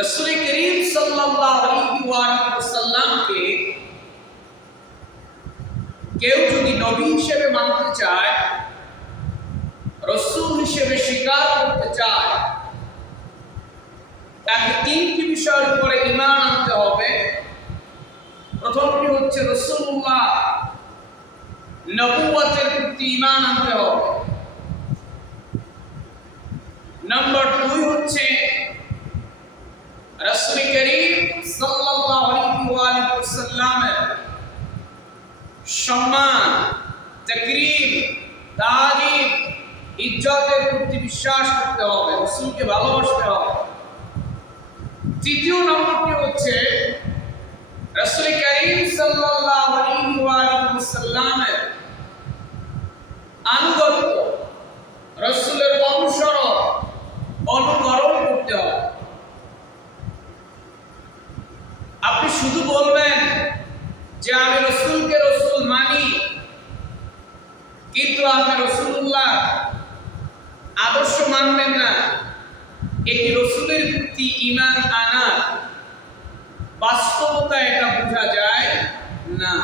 রাসূল করিম সাল্লাল্লাহু আলাইহি ওয়াসাল্লামকে কেউ যদি নবী হিসেবে মানতে চায়, রাসূল হিসেবে স্বীকার করতে চায়, তাকে তিনটি বিষয়ের উপরে ঈমান আনতে হবে। প্রথমটি হচ্ছে রাসূলুল্লাহ নবুয়তের প্রতি ঈমান আনতে হবে। নাম্বার 2 হচ্ছে রাসূল করিম সাল্লাল্লাহু আলাইহি ওয়াসাল্লামের সম্মান, তাকরীম, তাজিম, ইজ্জতের প্রতি বিশ্বাস করতে হবে, রাসূলকে ভালোবাসতে হবে। তৃতীয় নম্বরটি হচ্ছে রাসূল করিম সাল্লাল্লাহু আলাইহি ওয়াসাল্লামের আনুগত্য, রাসূলের অনুকরণ করতে হবে। আপনি শুধু বলবেন যে আমি রাসূলকে রাসূল মানি, কিন্তু আপনি রাসূলুল্লাহ আদর্শ মানবেন না, এটি রাসূলের প্রতি ঈমান আনা বাস্তবতা, এটা বোঝা যায় না।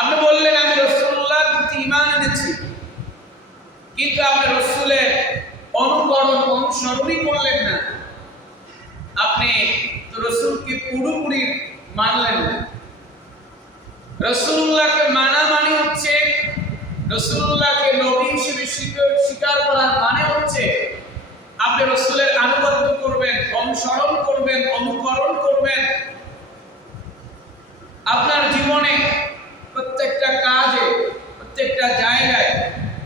আপনি বললেন আমি রাসূলুল্লাহর প্রতি ঈমান এনেছি, কিন্তু আপনি রাসূলের অনুসরণই করলেন না, আপনি তো রাসূলকে পুরোপুরি মানলেন না। রাসূলুল্লাহকে মানা মানে হচ্ছে, রাসূলুল্লাহকে নবী হিসেবে স্বীকার করার মানে হচ্ছে আপনি রাসূলের আনুগত্য করবেন, অনুসরণ করবেন, অনুকরণ করবেন। আপনার জীবনে প্রত্যেকটা কাজে, প্রত্যেকটা জায়গায়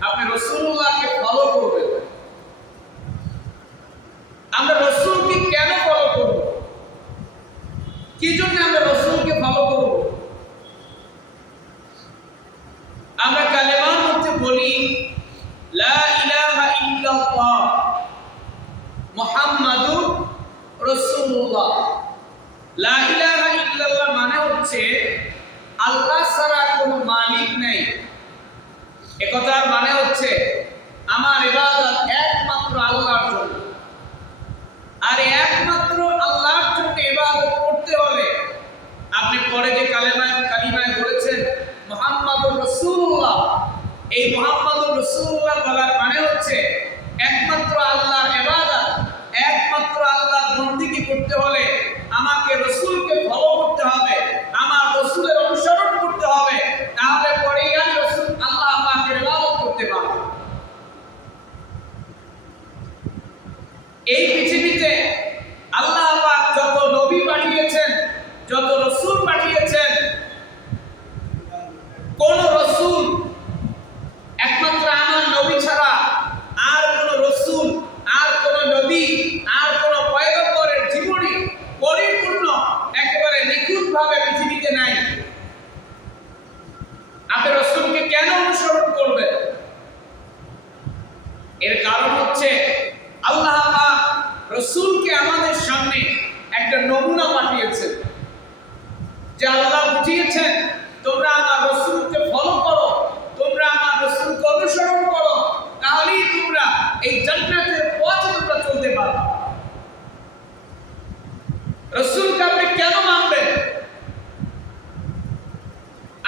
আপনি রাসূলুল্লাহকে ফলো করবেন। আমরা রাসূলকে কেন ফলো করব? কি জন্য আমরা রাসূলকে ফলো করব? আমরা কালেমার মধ্যে বলি লা ইলাহা ইল্লাল্লাহ মুহাম্মাদুর রাসূলুল্লাহ। লা ইলাহা ইল্লাল্লাহ মানে হচ্ছে আল্লাহ ছাড়া কোনো মালিক নেই। একথার মানে হচ্ছে আমার ইবাদত একমাত্র আল্লাহর জন্য, আর একমাত্র আল্লাহর জন্য ইবাদত করতে হলে আপনি পরে যে কালিমায় বলেছেন মুহাম্মাদুর রাসূলুল্লাহ, এই মুহাম্মাদুর রাসূলুল্লাহ বলার মানে হচ্ছে একমাত্র আল্লাহর ইবাদত, একমাত্র আল্লাহর বন্দেগী করতে হলে আমাকে রাসূলকে ফলো করতে হবে, আমার রাসূলের অনুসরণ করতে হবে, তাহলে পরেই আমি রাসূল আল্লাহ পাকের ইবাদত করতে পারব। এই পৃথিবীতে আল্লাহ পাক যত নবী পাঠিয়েছেন, যত রাসূল পাঠিয়েছেন, কোন রাসূল একমাত্র আমার নবী ছাড়া আর কোন রাসূল, আর কোন নবী, আর কোন পয়গম্বরের জীবনী পরিপূর্ণ একেবারে নিখুঁতভাবে পৃথিবীতে নাই। আপনি রাসূলকে কেন অনুসরণ করবেন? এর কারণ হচ্ছে আল্লাহ পাক রাসূলকে আমাদের সামনে একটা নমুনা পাঠিয়েছেন, যে আল্লাহ বুঝিয়েছেন তোমরা আমার রাসূলকে ফলো করো, তোমরা আমার রাসূলকে অনুসরণ করো, তাহলেই তোমরা এই জান্নাতের পথে তোমরা চলতে পারবে। রাসূলকে আপনি কেন মানবেন?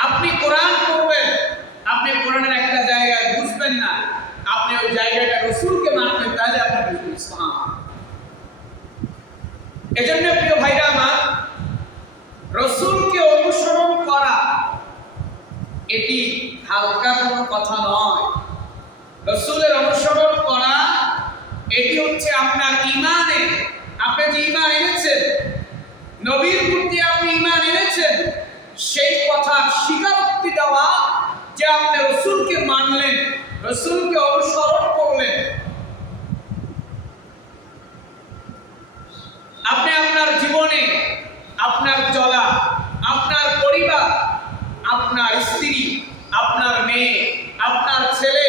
আপনি কোরআন পড়বেন, আপনি কোরআনের একটা জায়গায় বুঝবেন না, আপনি ওই জায়গাটা রাসূলকে মানবেন, তাহলে আপনি বুঝবেন ইসলাম। এজন্য প্রিয় ভাইরা আমার, রাসূলকে অনুসরণ করা এটি হালকা কোনো কথা নয়। রাসূলের অনুসরণ করা এটি হচ্ছে আপনার ঈমানে, আপনি যে ঈমান এনেছেন, নবীর প্রতি আপনি ঈমান এনেছেন, সেই কথার স্বীকারোক্তি দেওয়া যে আপনি রাসূলকে মানলেন, রাসূলকে অনুসরণ করলেন। আপনি আপনার জীবনে, আপনার চলা, আপনার পরিবার, আপনার স্ত্রী, আপনার মেয়ে, আপনার ছেলে,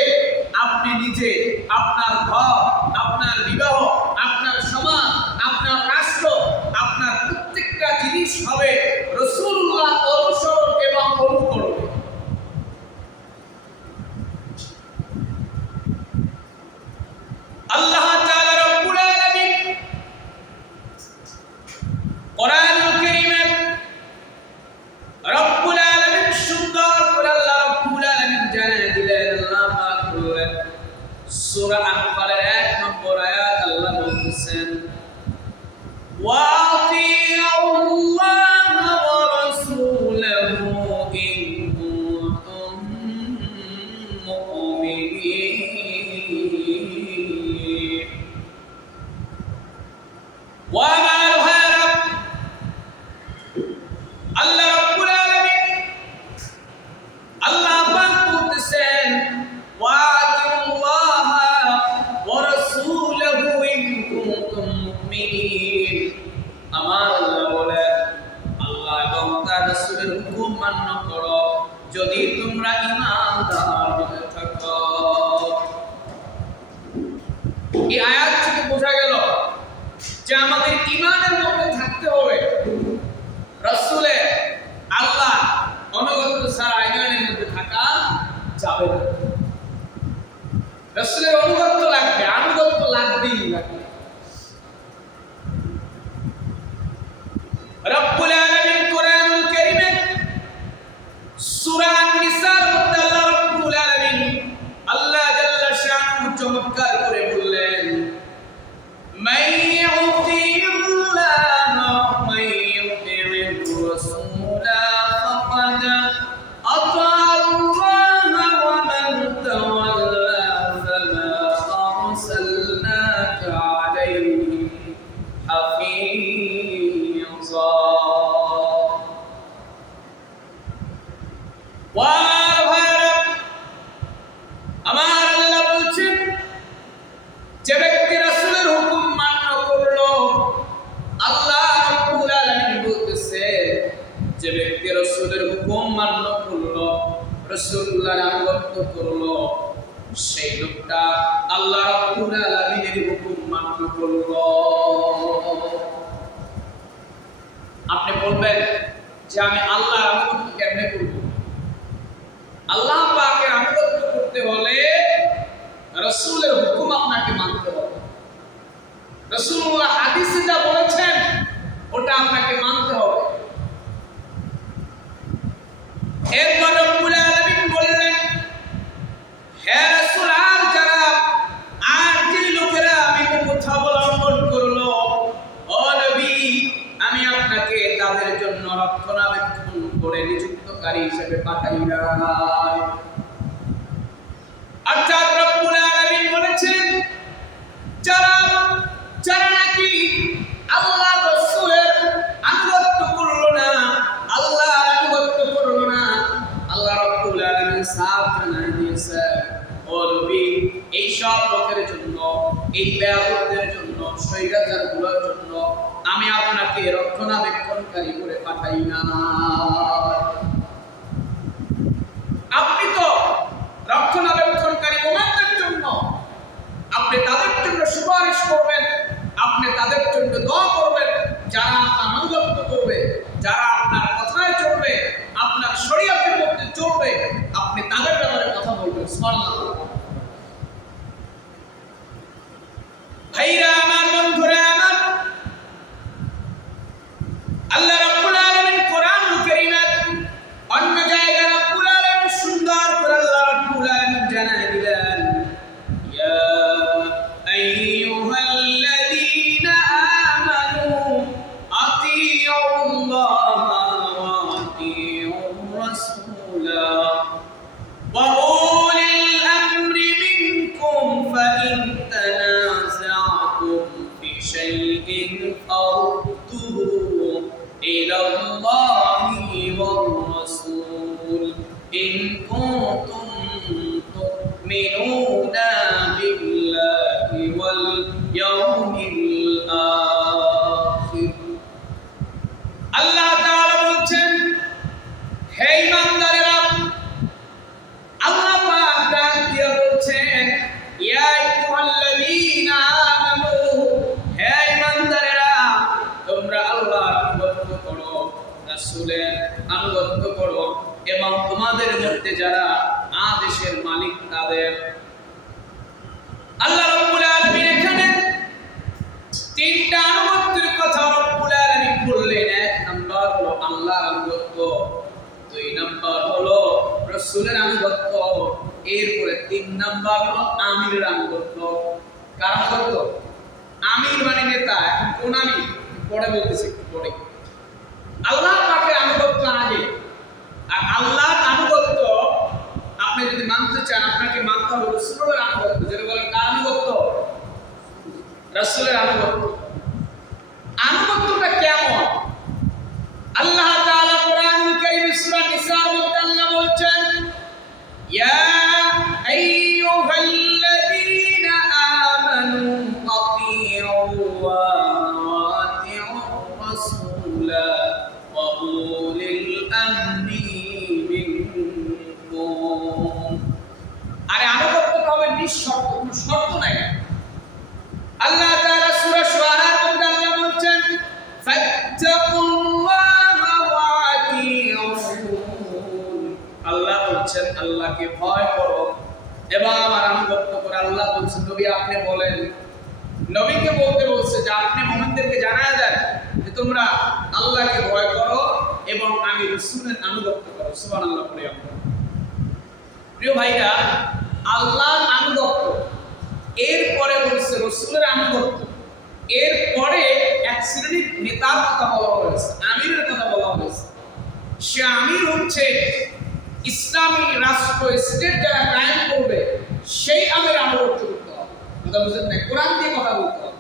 আপনি নিজে, আপনার ঘর, আপনার বিবাহ, আপনার সমাজ, আপনার রাষ্ট্র, আপনার প্রত্যেকটা জিনিস হবে রাসূলুল্লাহ অনুসরণ এবং অনুকরণ। আনফালের 1 নম্বর আয়াত আল্লাহ বলতেছেন وَأَطِيعُوا اللَّهَ وَرَسُولَهُ إِن كُنتُم مُّؤْمِنِينَ وَمَا هَرَبَ আল্লাহ রাব্বুল আলামিন আল্লাহ পাক বলতেছেন ওয়াতিউল্লাহ ওয়া রাসূলহু ইন কুনতুম মুমিনিন আমার আল্লাহ বলেন আল্লাহ এবং তার রাসূলের হুকুম মান্য করো যদি তোমরা ঈমানদার হয়ে থাকো। এই আয়াত থেকে বোঝা গেল যে আমাদের ঈমানের মধ্যে থাকতে হবে রাসূলের আল্লাহ অনুগত ছাড়া ঈমানের মধ্যে থাকা যাবে না। রাসূলের অনুগত লাগবে, আনুগত্য লাগবেই লাগবে। রব্বুল আলামিন কোরআনুল কারীমে সূরা আন-নিসার মধ্যে আল্লাহ রব্বুল আলামিন আল্লাহ জাল্লা শানুহু চমৎকার করে বললেন মান ইউতিউল্লাহ মান ইউতিউর রাসূলা ফাকাদ আতা আল্লাহ ওয়া মান তাওয়াল্লা ফামা আরসালনাকা আলাইহিম হাফীযা। আমার আল্লাহ বলছেন যে ব্যক্তি রাসূলের হুকুম মান্য করলো আল্লাহ রাব্বুল আলামিন বলতেছে যে ব্যক্তি রাসূলের হুকুম মান্য করলো রাসূলুল্লাহর আনুগত্য করলো সেই লোকটা আল্লাহ রাব্বুল আলামিনের হুকুম মান্য করলো। আপনি বলবেন যে আমি আল্লাহর আনুগত্য কেমনে করব? আল্লাহ পাকের আনুগত্য করতে হলে রাসূলের হুকুম আপনাকে মানতে হবে। রাসূলুল্লাহ হাদিসে যা বলেছেন ওটা আপনাকে মানতে হবে। এরপর রব্বুল আলামিন বললেন হে রাসূল আর যে লোকেরা আমি কথা অবলম্বন করলো ও নবী আমি আপনাকে তাদের জন্য রক্ষণাবেক্ষণ করে নিযুক্তকারী হিসেবে পাঠাই নাই। অর্থাৎ রব্বুল আলামিন বলেছেন যারা নাকি আল্লাহ রাসূলের আনুগত্য করলো না, আল্লাহর আনুগত্য করলো না, আল্লাহ রাব্বুল আলামিন সাফ জানাই দিয়েছে ও নবী এই সব লোকের জন্য, এই বেয়াদবদের জন্য, শয়তানগুলোর জন্য আমি আপনাকে রক্ষণাবেক্ষণকারী করে পাঠাই না। আপনি তো রক্ষণাবেক্ষণকারী মোমেনদের জন্য আপনি তাদের জন্য সুপারিশ করবেন, আপনি তাদের জন্য দোয়া করবেন যারা আপনার আনুগত্য করবে, যারা আপনার কথায় চলবে, আপনার শরীয়তের মধ্যে চলবে, আপনি তাদের ব্যাপারে কথা বলবেন। সুবহানাল্লাহ। ভাইরা আমার, বন্ধুরা আমার, আল্লাহ রাব্বুল আলামিন কোরআনুল কারীমে অন্য জায়গায় রাব্বুল আলামিন সুন্দর করে আল্লাহ রাব্বুল আলামিন জানায় দিলেন ইয়া আইয়ুহাল্লাযীনা আমানু আতিউল্লাহা ওয়া আতিউর রাসূলা ওয়া উলিল আমরি মিনকুম ফাইন তানাযা'তুম ফি শাইইন ফারুদ্দুহু ইলাল্লাহি ওয়ার রাসূল ইন কুনতুম তু'মিনুনা বিল্লাহি ওয়াল ইয়াউমিল আখির। আল্লাহ তাআলা বলছেন হে ঈমানদারেরা, আল্লাহ পাক ডাক দিয়ে বলছেন ইয়া আইয়ুহাল্লাযীনা আমানু, হে ঈমানদারেরা তোমরা আল্লাহর আনুগত্য করো, রাসূলের আনুগত্য করো এবং তোমাদের মধ্যে যারা আদেশের মালিক তাদের। আল্লাহ রাব্বুল আলামিন এখানে তিনটা আনুগত্যের কথা রাব্বুল আলামিন বললেন। 1 নাম্বার হলো আল্লাহর আনুগত্য, 2 নাম্বার হলো রাসূলের আনুগত্য, এরপরে 3 নাম্বার হলো আমিরের আনুগত্য। কারণ কত আমির মানে নেতা, এখন কোন আমির পরে বলতেছি, একটু পরে। আল্লাহ পাকের আনুগত্য আগে, আর আল্লাহর আনুগত্য আপনি যদি মানতে চান আপনাকে মানতে হবে রাসূলের আনুগত্য। যেটা বলেন কার আনুগত্য? রাসূলের আনুগত্য। আনুগত্যটা কেমন? আল্লাহ তাআলা কোরআনুল কারীম সূরা নিসার মধ্যে আল্লাহ বলছেন, ইয়া আইয়ুহাল্লাযীনা আমানু আতিউল্লাহ ওয়া আতিউর রাসূলা ওয়া উলিল আমরি মিনকুম। আরে আনুগত্যটা হবে নিঃশর্ত, কোনো শর্ত নাই। আল্লাহ তাআলা সূরা শুআরার মধ্যে আল্লাহ বলছেন, ফাত্তাকুল্লাহা ওয়া আতিউন। আল্লাহ বলছেন আল্লাহকে ভয় করো এবং আমার আনুগত্য করো। আল্লাহ বলছেন নবী আপনি বলেন, নবীকে বলতে বলছে যে আপনি মুমিনদেরকে জানায় দেন যে তোমরা আল্লাহকে ভয় করো এবং আমি রাসূলের আনুগত্য করো। সুবহানাল্লাহ পড়ে আমরা। প্রিয় ভাইরা, আল্লাহর আনুগত্য, এরপরে বলছে রাসূলের আনুগত্য, এরপরে এক শ্রেণীর নেতার কথা বলা হয়েছে, আমিরের কথা বলা হয়েছে। সে আমির হচ্ছে ইসলামী রাষ্ট্র, স্টেট যারা কায়েম করবে সেই আমির আনুগত্য করতে হবে। কথা বুঝেন না? কোরআন দিয়ে কথা বলতে হবে।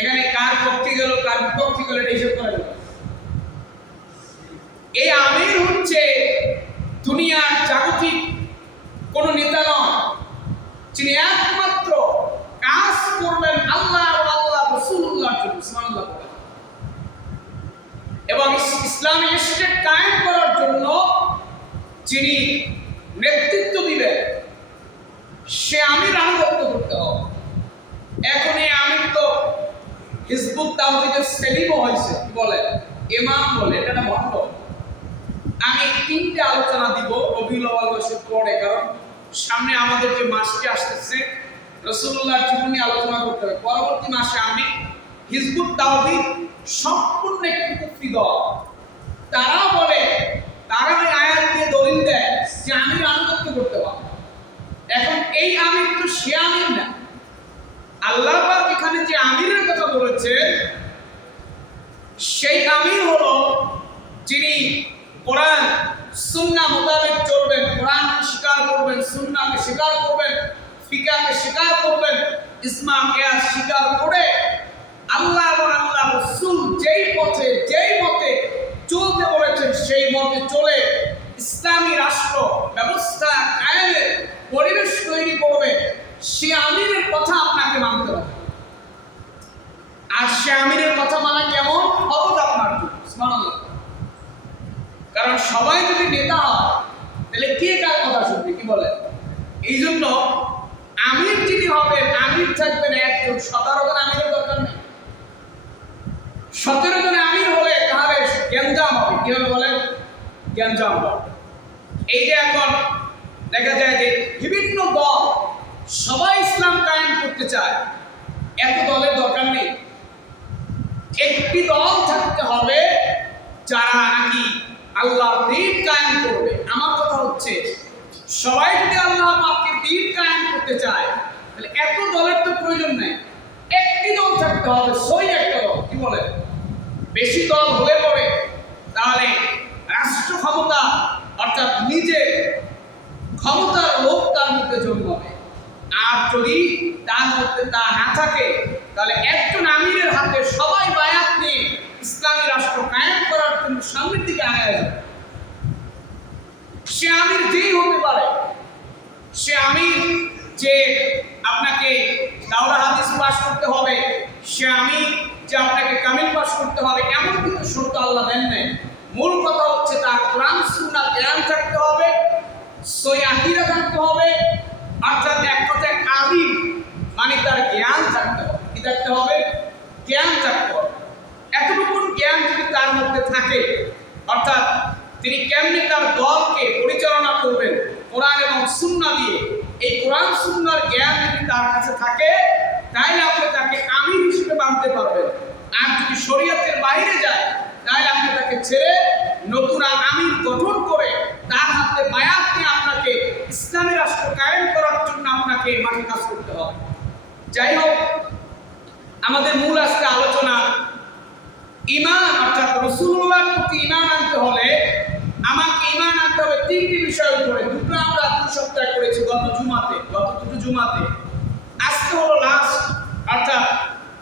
এখানে কার পক্ষে গেল কার বিপক্ষে গেল এটা হিসাব করা যাবে। এই আমির হচ্ছে দুনিয়ার জাগতিক কোন নেতা নয়, যিনি একমাত্র কাজ করবেন আল্লাহ ও আল্লাহ রাসূলুল্লাহর জন্য। সুবহানাল্লাহ। এবং ইসলামী স্টেট কায়েম করার জন্য যিনি নেতৃত্ব দিবেন সে আমির আনুগত্য করতে হবে। এখন এই আমির তো হিজবুত তাওহীদের সেলিমও হয়েছে, কি বলে ইমাম বলে, এটা না ভণ্ড। আমি তিনটে আলোচনা দিব রবিউল আউয়াল মাসের পরে, কারণ সামনে আমাদের যে মাসটি আসতেছে রাসূলুল্লাহর জীবনী আলোচনা করতে হবে। পরবর্তী মাসে আমি হিজবুত তাওহীদ সম্পূর্ণ একটি কুফরি দল, তারা বলে, তারা ওই আয়াত দিয়ে দলিল দেয় যে আমির আনুগত্য করতে হবে। এখন এই আমির তো সে আমির না। আল্লাহ পাক এখানে যে আমিরের কথা বলেছে সেই আমির হলো যিনি কোরআন সুন্নাহ মোতাবেক চলবেন, কোরআনকে স্বীকার করবেন, সুন্নাহকে স্বীকার করবেন, ফিকহকে স্বীকার করবেন, ইজমা কিয়াস স্বীকার করে আল্লাহ এবং আল্লাহ রাসূল যেই পথে যেই মতে চলতে বলেছেন সেই মতে চলে ইসলামী রাষ্ট্র ব্যবস্থা কায়েমের পরিবেশ তৈরি করবে। সে আমিরের কথা আপনাকে মানতে হবে। আর সে আমিরের কথা মানা কেমন ফরজ আপনার জন্য। সুবহানাল্লাহ। কারণ সবাই যদি নেতা হয় তাহলে কে কার কথা শুনবে, কি বলে? এই জন্য আমির যিনি হবেন, আমির থাকবেন একজন, 17 জন আমিরের দরকার নেই। 17 জন আমির হলে তাহলে গ্যাঞ্জাম হবে। কি হবে বলেন? গ্যাঞ্জাম হবে। এই যে এখন দেখা যায় যে বিভিন্ন দল সবাই ইসলাম কায়েম করতে চায়, এত দলের দরকার নেই। একটি দল থাকতে হবে যারা নাকি আল্লাহর দ্বীন কায়েম করবে। আমার কথা হচ্ছে সবাই যদি আল্লাহ পাকের দ্বীন কায়েম করতে চায় তাহলে এত দলের তো প্রয়োজন নেই, একটি দল থাকতে হবে, সই একটা দল। কি বলে? বেশি দল হয়ে পড়ে তাহলে রাষ্ট্র ক্ষমতা অর্থাৎ নিজে ক্ষমতার লোভ তার মধ্যে জন্মাবে। আর যদি তার মধ্যে তা না থাকে তাহলে একজন আমিরের হাতে সবাই বায়াত নিয়ে ইসলামী রাষ্ট্র কায়েম করার জন্য সামনের দিকে আগায় যাবে। সে আমির যেই হতে পারে, সে আমির যে আপনাকে দাওরা হাদিস পাস করতে হবে, সে আমির যে আপনাকে কামিল পাস করতে হবে, এমন কিন্তু শর্ত আল্লাহ দেন নাই। মূল কথা হচ্ছে তার কোরআন সুন্নাহ জ্ঞান থাকতে হবে, সহি আকীদা থাকতে হবে, অর্থাৎ এক কথায় আলিম মানে তার জ্ঞান থাকতে হবে। কি থাকতে হবে? জ্ঞান থাকতে হবে। এতটুকু জ্ঞান যদি তার মধ্যে থাকে, অর্থাৎ তিনি কেমনি তার দলকে পরিচালনা করবেন কোরআন এবং সুন্নাহ দিয়ে, এই কোরআন সুন্নাহর জ্ঞান যদি তার কাছে থাকে তাহলে আপনি তাকে আমির হিসেবে মানতে পারবেন। আর যদি শরীয়তের বাইরে যায় তাহলে আপনি তাকে ছেড়ে নতুন আমির গঠন করে তার হাতে বায়াত নিয়ে আপনাকে ইসলামী রাষ্ট্র কায়েম করার জন্য আপনাকে মাঠে কাজ করতে হবে। যাই হোক, আমাদের মূল আজকে আলোচনা ঈমান, অর্থাৎ রাসূলুল্লাহর প্রতি ঈমান আনতে হলে আমাকে ঈমান আনতে হবে তিনটি বিষয়ের উপরে। দুটো আমরা 2 সপ্তাহ করেছি গত দুটো জুমাতে। আজকে হলো লাস্ট, অর্থাৎ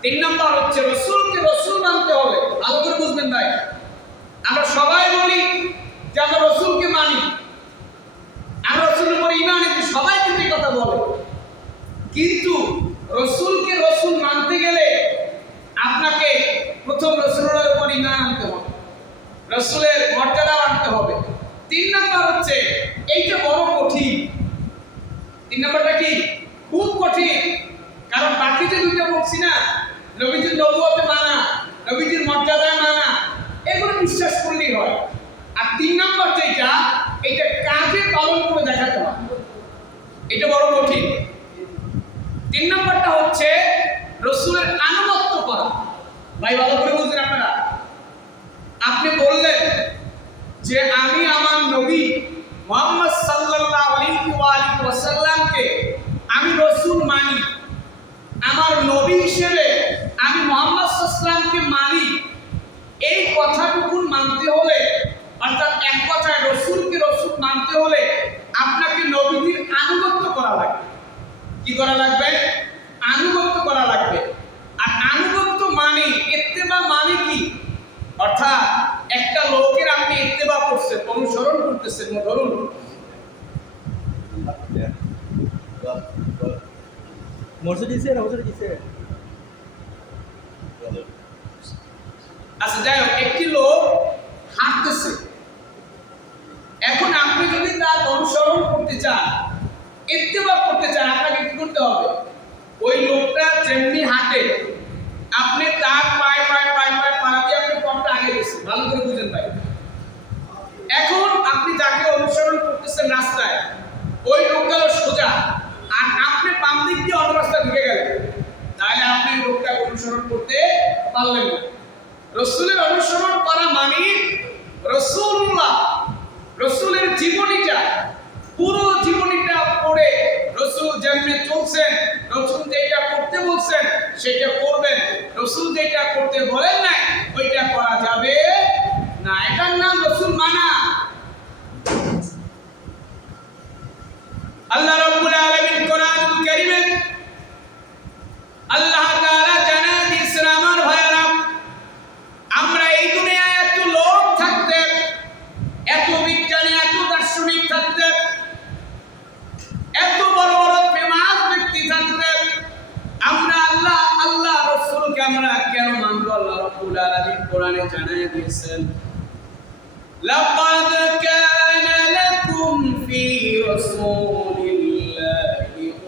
3 নম্বর হচ্ছে রাসূলকে রাসূল মানতে হবে। ভালো করে বুঝবেন ভাই, আমরা সবাই বলি যে আমরা রাসূলকে মানি, আমরা রাসূলের উপর ঈমান আনি, সবাই কিন্তু কথা বলে, কিন্তু রাসূলকে রাসূল মানতে গেলে আপনাকে প্রথম রাসূলের উপর ঈমান আনতে হবে, রাসূলের মর্যাদা আনতে হবে। 3 নাম্বার হচ্ছে এইটা বড় কঠিন। 3 নাম্বারটা কি? খুব কঠিন। কারণ বাকি যে দুইটা বলছি না, নবীজির নবুয়তে মানা, নবীজির মর্যাদা মানা, এগুলো বিশ্বাস করলেই হয়। আর 3 নাম্বার যেটা, এটা কাজে পালন করে দেখাতে হয়, এটা বড় কঠিন। 3 নাম্বারটা হচ্ছে রাসূলের আনুগত্য করা। ভাই ভালো করে বুঝুন আপনারা, আপনি বললেন যে আমি আমার নবী মুহাম্মদ সাল্লাল্লাহু আলাইহি ওয়াসাল্লামকে আমি রাসূল মানি, আমার নবী হিসেবে আমি মুহাম্মদ সাল্লাল্লাহু আলাইহি ওয়াসাল্লামকে মানি। এই কথাটুকু মানতে হলে, অর্থাৎ এক কথায় রাসূলকে রাসূল মানতে হলে আপনাকে নবীর আনুগত্য করা লাগবে। কি করা লাগবে? আনুগত্য করা লাগবে। আর আনুগত্য মানে ইত্তেবা মানে কি? অর্থাৎ একটা লোকের আপনি ইত্তেবা করছেন, অনুসরণ করতেছেন। ধরুন আচ্ছা যাই হোক, একটি লোক হাঁটতেছে, এখন আপনি যদি তার অনুসরণ করতে চান, ইত্তেবা করতে চান, আপনাকে কি করতে হবে? ওই লোকটা যেমনি হাঁটে আপনি তার পায়ে পাড়া দিয়ে আপনি পথটা আগে গেছেন। ভালো করে বুঝেন ভাই, এখন আপনি যাকে অনুসরণ করতেছেন রাস্তায়, ওই লোক গেল সোজা আর আপনি বাম দিক দিয়ে অন্য রাস্তা ঢুকে গেলেন, তাহলে আপনি ওই লোকটাকে অনুসরণ করতে পারলেন না। রাসূলের অনুসরণ করা মানে রাসূলুল্লাহ, রাসূলের জীবনীটা, পুরো জীবনীটা পড়ে রাসূল যেমনি চলছেন, রাসূল যেটা করতে বলছেন সেটা করবেন, রাসূল যেটা করতে বলেন না ওইটা করা যাবে না। এটার নাম রাসূল মানা। আল্লাহ রাব্বুল আলামিন কোরআনুল কারীমে আল্লাহ তাআলা জানায় দিয়েছেন, আমার ভাইরা, আমরা এই দুনিয়ায় এত লোক থাকতে, এত বিজ্ঞানী, এত দার্শনিক থাকতে, এত বড় বড় ফেমাস ব্যক্তি থাকতে, আমরা আল্লাহ রাসূলকে আমরা কেন মানব? আল্লাহ রাব্বুল আলামিন কোরআনে জানায় দিয়েছেন, লাকাদ কানা লাকুম ফি রাসূলিল্লাহি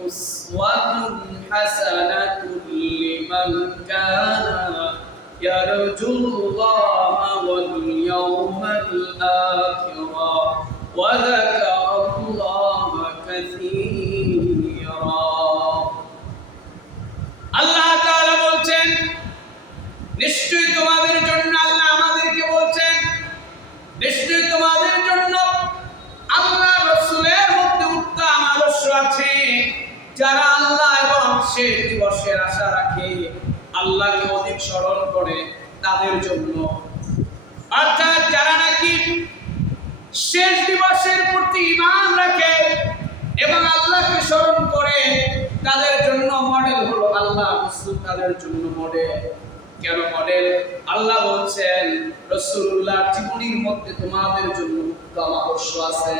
উসওয়াতুন হাসানাতুন লিমান কানা ইয়ারজুল্লাহা ওয়াল ইয়াওমাল আখিরা ওয়া যাকারাল্লাহা কাসীরা। আল্লাহ তাআলা বলছেন, নিশ্চয়ই তোমাদের জন্য, আল্লাহ আমাদেরকে বলছেন, নিশ্চয়ই তোমাদের জন্য আল্লাহ রাসূলের মধ্যে উত্তম আদর্শ আছে। যারা আল্লাহ এবং শেষ দিবসের আশা রাখে, আল্লাহকে অধিক স্মরণ করে, তাদের জন্য, অর্থাৎ যারা নাকি শেষ দিবসের প্রতি ঈমান রাখে এবং আল্লাহকে স্মরণ করে, তাদের জন্য মডেল হলো আল্লাহ রাসূল, তাদের জন্য মডেল। কেন মডেল? আল্লাহ বলছেন রাসূলুল্লাহর জীবনীর মধ্যে তোমাদের জন্য উত্তম আদর্শ আছে।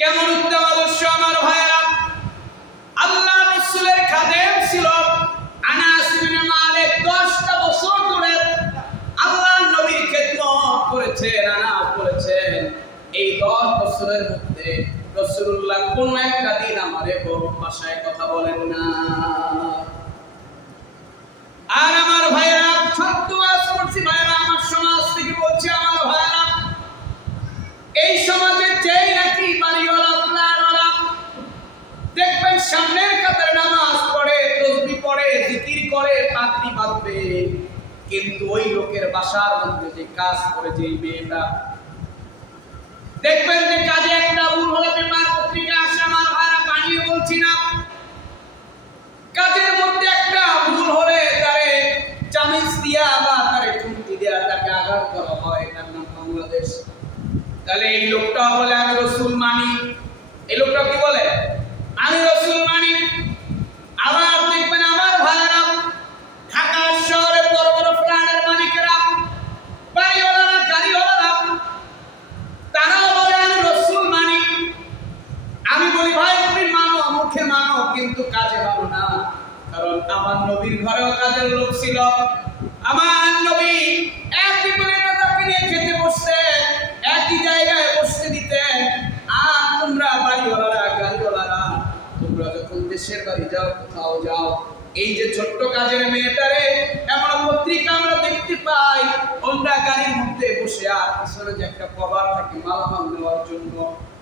কেমন উত্তম আদর্শ আমার ভাইরা? আল্লাহ রাসূলের খাদেম ছিল আনাস ইবনে মালিক, 10টা বছর ধরে আল্লাহ নবীর খেদমত করেছেন, আনাস করেছেন। এই 10 বছরের মধ্যে রাসূলুল্লাহ কোন একটা দিন আমারে গরম ভাষায় কথা বলেন না। আর আমার ভাইরা, সত্য আজ করছি ভাইরা, আমার সমাজ থেকে বলছি, আমার ভাইরা, এই সমাজে যেই নাকি বাড়িওয়ালা, ফ্ল্যাটওয়ালা দেখবেন সামনের কাতারে নামাজ পড়ে, তাসবিহ পড়ে, জিকির করে, পাগড়ি বাঁধবে, কিন্তু ওই লোকের বাসার মধ্যে যে কাজ করে, যে মেয়েটা দেখবেন যে কাজে একটা ভুল হলে পেপার পত্রিকা আসে, আমার ভাইরা, বানিয়ে বলছি না, কাজের মধ্যে একটা তাহলে এই লোকটা বলে আমি রাসূল মানি, এই লোকটা কি বলে আমি রাসূল মানি। আবার দেখবেন আমার ভাইরা, ঢাকা শহরে বড় বড় ফ্ল্যাটের মালিকেরা, বাড়িওয়ালারা, গাড়িওয়ালারা, তারাও বলে আমি রাসূল মানি। আমি বলি ভাই তুমি মানো, মুখে মানো কিন্তু কাজে মানো না। কারণ আমার নবীর ঘরেও কাজের লোক ছিল। আমার নবী একই প্লেটে তাকে নিয়ে খেতে বসতে, একই জায়গায় বসতে দিতেন। আর তোমরা বাড়িওয়ালারা, গাড়িওয়ালারা, তোমরা যখন দেশের বাড়ি যাও, কোথাও যাও, এই যে ছোট্ট কাজের মেয়েটারে এমন পত্রিকা আমরা দেখতে পাই, ওরা গাড়ির মধ্যে বসে, আর পিছনে যে একটা কভার থাকে মালামাল নেওয়ার জন্য,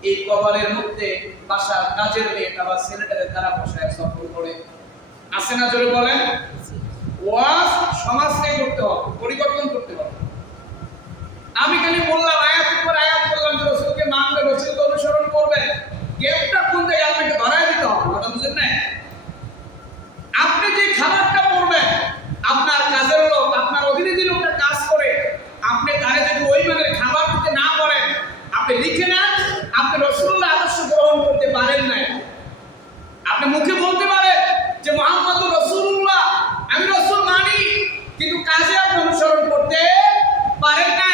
এই কভারের মধ্যে বাসার কাজের মেয়েটা বা ছেলেটারে তারা বসায় সফর করে। আসে না? জোরে বলেন। ওয়াজ সমাজকে করতে হবে, পরিবর্তন করতে হবে। আমি খালি বললাম আয়াতের পর আয়াত বললাম যে রাসূলকে মানবে, রাসূলকে অনুসরণ করবে, গেমটা কোন জায়গায় আপনাকে ধরায় দিতে হবে। কথা বুঝেন না? আপনি যে খাবারটা পড়বেন, আপনার কাজের লোক, আপনার অধীনে যে লোকটা কাজ করে, আপনি তারে যদি ওই মানের খাবার দিতে না পারেন, আপনি লিখে নেন আপনি রাসূলুল্লাহ আদর্শ গ্রহণ করতে পারেন না। আপনি মুখে বলতে পারেন যে মুহাম্মদুর রাসূলুল্লাহ, আমি রাসূল মানি, কিন্তু কাজে আপনি অনুসরণ করতে পারেন না।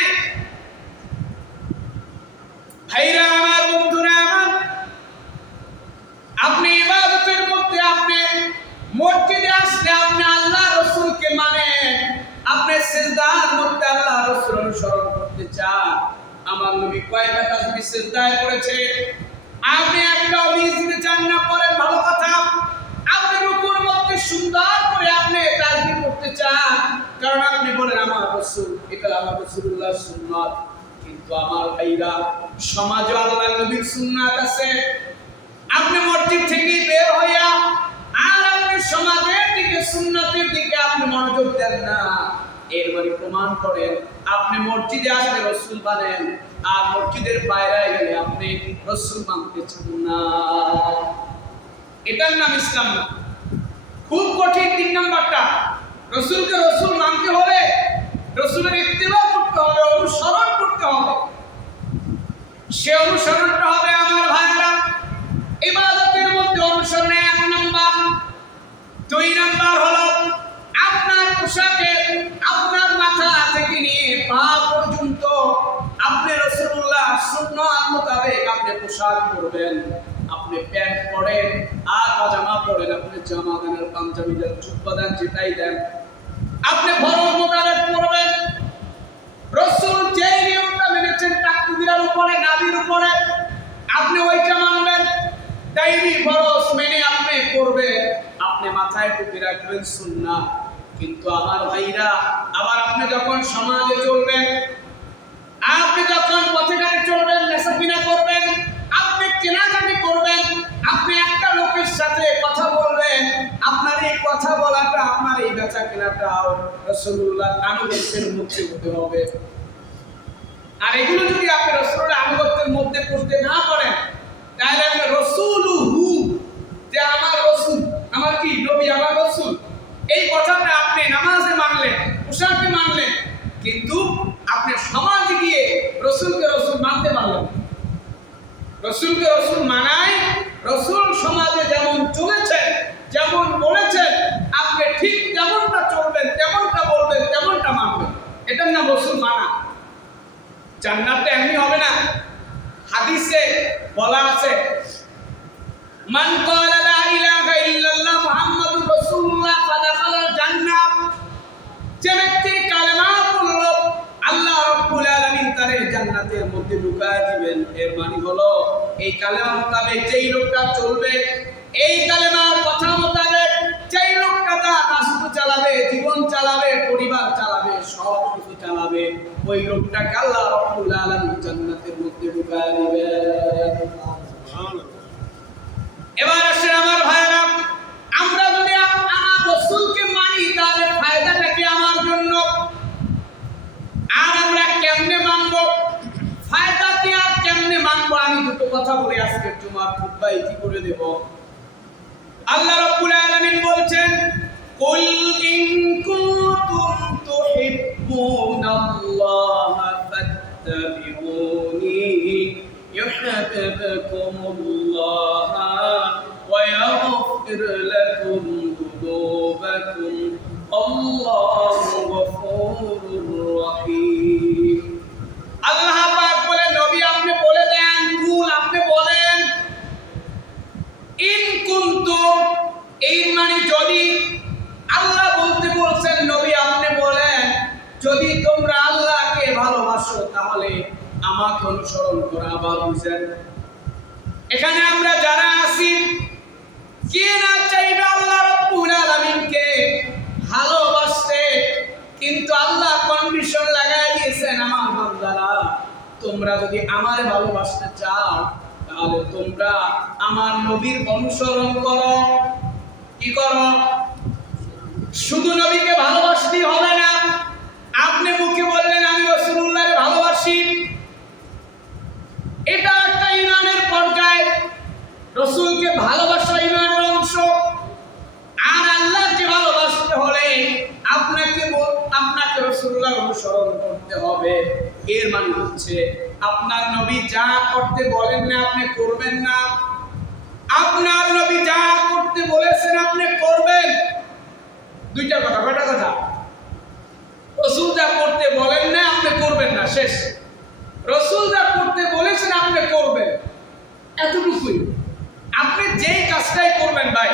ভাইরা আমার, বন্ধুরা আমার, আপনি ইবাদতের মধ্যে, আপনি মসজিদে আসলে আপনি আল্লাহ রাসূলকে মানেন, আপনি সিজদার মধ্যে আল্লাহ রাসূল অনুসরণ করতে চান। আমার নবী কয়টা তাসবিহ সিজদায় করেছে, আপনি একটা দিতে চান না, পড়েন ভালো কথা। আপনি রুকুর মধ্যে সুন্দর করে আপনি তাসবিহ করতে চান, কারণ আপনি বলেন আমার রাসূল, এটা আমার রাসূলুল্লাহর সুন্নাত। কিন্তু আমার ভাইরা, সমাজে আল্লাহর নবীর সুন্নাত আছে, আপনি মসজিদ থেকে বের হইয়া আর আপনি সমাজের দিকে, সুন্নাতের দিকে আপনি মনোযোগ দেন না। এর মানে প্রমাণ করেন আপনি মসজিদে আসলে রাসূল মানেন, আর মসজিদের বাইরে গেলে আপনি রাসূল মানতে চান না। এটার নাম ইসলাম না। খুব কঠিন। 3 নাম্বারটা, রাসূলকে রাসূল মানতে হলে রাসূলের ইত্তিবা করতে হবে, অনুসরণ করতে হবে। সে অনুসরণটা হবে আমার ভাইরা ইবাদতের মধ্যে অনুসরণ 1 নাম্বার। 2 নাম্বার হলো আপনার পোশাকে, আপনার মাথা থেকে নিয়ে পা পর্যন্ত আপনি রাসূলুল্লাহ সুন্নাত মোতাবেক আপনি পোশাক পরবেন। আপনি প্যান্ট পরেন আর পাজামা পরেন, আপনি জামা দেন আর পাঞ্জাবি দেন, জুব্বা দেন, যেটাই দেন, আপনি ফরজ মোতাবেক পরবেন। রাসূল যে নিয়মটা মেনেছেন তাকবীরের উপরে, নাভির উপরে, আপনি ওইটা মানবেন। দাইরি ফরজ মেনে আপনি পড়বেন, আপনি মাথায় টুপি রাখবেন, সুন্নাহ। কিন্তু আমার ভাইরা, আবার আপনি যখন সমাজে চলবেন, আপনি যখন পথে ঘাটে চলবেন, নেশাবিনা করবেন, আপনি কেনাকাটি করবেন, আপনি একটা লোকের সাথে কথা বলবেন, আপনার এই কথা বলাটা, আপনার এই বেচা কেনাটা রাসূলুল্লাহর আনুগত্যের মধ্যে হতে হবে। আর এগুলো যদি আপনি রাসূলের আনুগত্যের মধ্যে করতে না পারেন, তাহলে আপনি রাসূলুহু, যে আমার রাসূল, আমার কি নবী, আমার রাসূল, এই কথাটা আপনি নামাজে মানলেন, পোশাকে মানলেন, কিন্তু আপনি সমাজে গিয়ে রাসূলকে রাসূল মানতে পারলেন। রাসূলকে রাসূল মানায়, রাসূল সমাজে যেমন চলেছেন, যেমন বলেছেন, আপনি ঠিক তেমনটা চলবেন, তেমনটা বলবেন, তেমনটা মানবেন। এটার নাম রাসূল মানা। জান্নাতটা এমনি হবে না। হাদিসে বলা আছে, মান ক্বালা লা ইলাহা ইল্লাল্লাহ মুহাম্মাদুর রাসূলুল্লাহ ফাদাখালাল জান্নাহ, যে ব্যক্তি কালেমা পড়ল, আল্লাহ রাব্বুল আলামিন তারে জান্নাতের মধ্যে ঢুকায় দিবেন। এর মানে হলো এই কালেমা মোতাবেক যেই লোকটা চলবে, এই কালেমার কথা মোতাবেক যেই লোকটা তার রাষ্ট্র চালাবে, জীবন চালাবে, পরিবার চালাবে, সব কিছু চালাবে, ওই লোকটাকে আল্লাহ রাব্বুল আলামিন জান্নাতের মধ্যে ঢুকায় দিবেন। এবার আসেন আমার ভাইরা, আমরা যদি আমার রাসূলকে মানি, তাহলে ফায়দাটা কি আমার জন্য? আর আমরা কেমনে মানবো? ফায়দা কি আর কেমনে মানবো? আমি দুটো কথা বলে আজকের জুমার খুতবা কি করে দেব। আল্লাহ রাব্বুল আলামিন বলছেন, কুল ইন কুনতুম তুহিব্বুনাল্লাহা ফাত্তাবিউনি যুনুবাকুম আল্লাহু গফুরুর রহিম। আল্লাহ পাক বলে নবী আপনি বলে দেন, কুল আপনি বলেন, ইন কুনতুম, এই মানে যদি, আল্লাহ বলতে বলছেন নবী আপনি বলেন যদি তোমরা আল্লাহকে ভালোবাসো তাহলে আমাকে অনুসরণ করো। আবার বুঝেন, এখানে আমরা যারা আছি কে না চাইবে আল্লাহ রাব্বুল আলামিনকে ভালোবাসতে, কিন্তু আল্লাহ কন্ডিশন লাগাই দিয়েছেন, আমার বান্দারা তোমরা যদি আমারে ভালোবাসতে চাও তাহলে তোমরা আমার নবীর অনুসরণ করো। কি করো? শুধু নবীকে ভালোবাসতেই হবে না, আপনি মুখে বললেন আমি রাসূলুল্লাহকে ভালোবাসি, এটা একটা ঈমানের পর্যায়, রাসূলকে ভালোবাসা ঈমানের অংশ। আর আল্লাহকে ভালোবাসতে হলে আপনাকে রাসূলুল্লাহর অনুসরণ করতে হবে। এর মানে হচ্ছে আপনার নবী যা করতে বলেন না আপনি করবেন না, আপনার নবী যা করতে বলেছেন আপনি করবেন। দুইটা কথা, কয়টা কথা? রাসূল যা করতে বলেন না আপনি করবেন না, শেষ। রাসূল যা করতে বলেছেন আপনি করবেন, এতটুকুই। আপনি যেই কাজটাই করবেন ভাই,